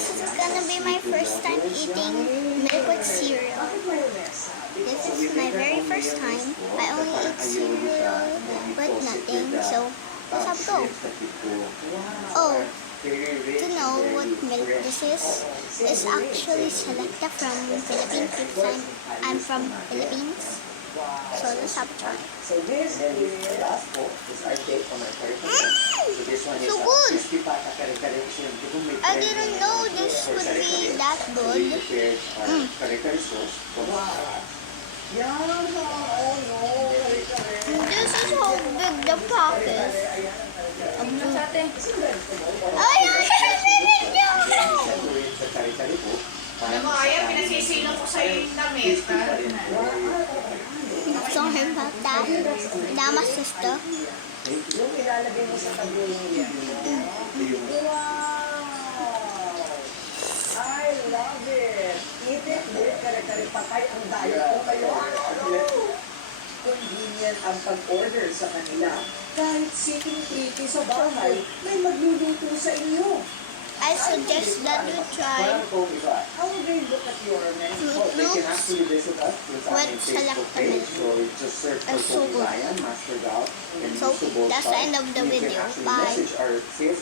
This is gonna be my first time eating milk with cereal. This is my very first time. I only eat cereal with nothing, so let's have a go. Oh, to know what milk this is actually Selecta from Philippines because I'm from Philippines. So let's have a try. So this is the last book. This is our take on our curry. So this one is So good. crispy pata kare-kare. I didn't know this would be that So good. we prepared our kare-kare sauce. Wow. Yeah, oh no, kare-kare. This is how big the pack is. Ay, ang video! Sa kare-kare po. Alam mo, Aya, pinasisilo ko sa'yo yung damit. So him about that. Now my sister. Yung ilalagay mo sa tabi yung I love it. Eat it with kare-kare patay ang diet ko kayo. Convenient ang pag-order sa kanila. Kahit sitting pretty sa bahay, may magluluto sa inyo. I suggest that you try How will they look at your menu? Fruit They can Loops actually visit us through our with Facebook Selecta page. milk. So just search for It's so Kobe good. Ryan, Master Gal, and So Yusubo that's the Star. end of the You can video. actually Bye. message our sales